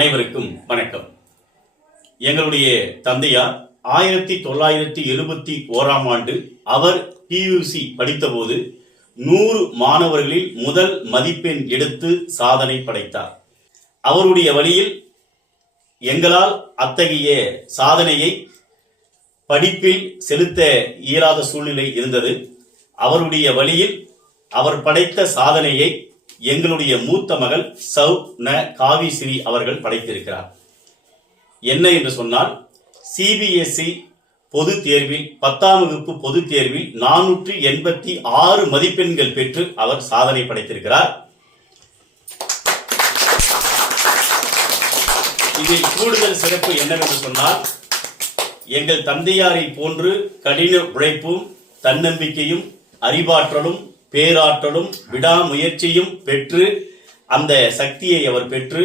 அனைவருக்கும் வணக்கம். எங்களுடைய தந்தையார் 1971ஆம் ஆண்டு அவர் PUC படித்தபோது 100 மாணவர்களில் முதல் மதிப்பெண் எடுத்து சாதனை படைத்தார். அவருடைய வழியில் எங்களால் அத்தகைய சாதனையை படிப்பில் செலுத்த இயலாத சூழ்நிலை இருந்தது. அவருடைய வழியில் அவர் படைத்த சாதனையை எங்களுடைய மூத்த மகள் காவிஸ்ரீ அவர்கள் படைத்திருக்கிறார். என்ன என்று சொன்னால், CBSE பொது தேர்வில் 10ஆம் வகுப்பு பொது தேர்வில் 486 மதிப்பெண்கள் பெற்று அவர் சாதனை படைத்திருக்கிறார். இதில் கூடுதல் சிறப்பு என்னவென்று சொன்னால், எங்கள் தந்தையாரை போன்று கடின உழைப்பும் தன்னம்பிக்கையும் அறிவாற்றலும் பேராற்றலும் விடாமுயற்சியும் பெற்று அந்த சக்தியை அவர் பெற்று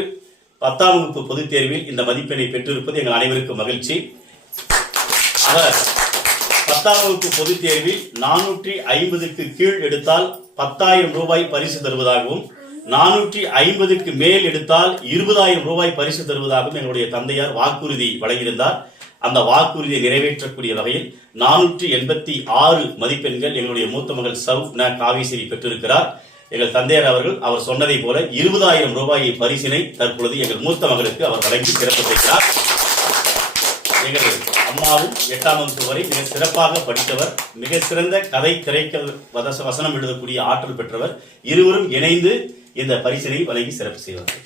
10ஆம் வகுப்பு பொதுத் தேர்வில் இந்த மதிப்பெண்ணை பெற்றிருப்பது எங்கள் அனைவருக்கும் மகிழ்ச்சி. அவர் 10ஆம் வகுப்பு பொதுத் தேர்வில் 450க்கு கீழ் எடுத்தால் 10,000 ரூபாய் பரிசு தருவதாகவும் 450க்கு மேல் எடுத்தால் 20,000 ரூபாய் பரிசு தருவதாகவும் எங்களுடைய தந்தையார் வாக்குறுதி வழங்கியிருந்தார். அந்த வாக்குறுதியை நிறைவேற்றக்கூடிய வகையில் 486 மதிப்பெண்கள் எங்களுடைய மூத்த மகள் காவிஸ்ரீ பெற்றிருக்கிறார். எங்கள் தந்தையார் அவர்கள் அவர் சொன்னதை போல 20,000 ரூபாயை பரிசினை தற்பொழுது எங்கள் மூத்த மகளுக்கு அவர் வழங்கி சிறப்பு செய்கிறார். எங்கள் அம்மாவும் 8ஆம் வகுப்பு வரை மிக சிறப்பாக படித்தவர், மிக சிறந்த கதை திரைக்கல் வசனம் எழுதக்கூடிய ஆற்றல் பெற்றவர். இருவரும் இணைந்து இந்த பரிசினை வழங்கி சிறப்பு செய்வார்கள்.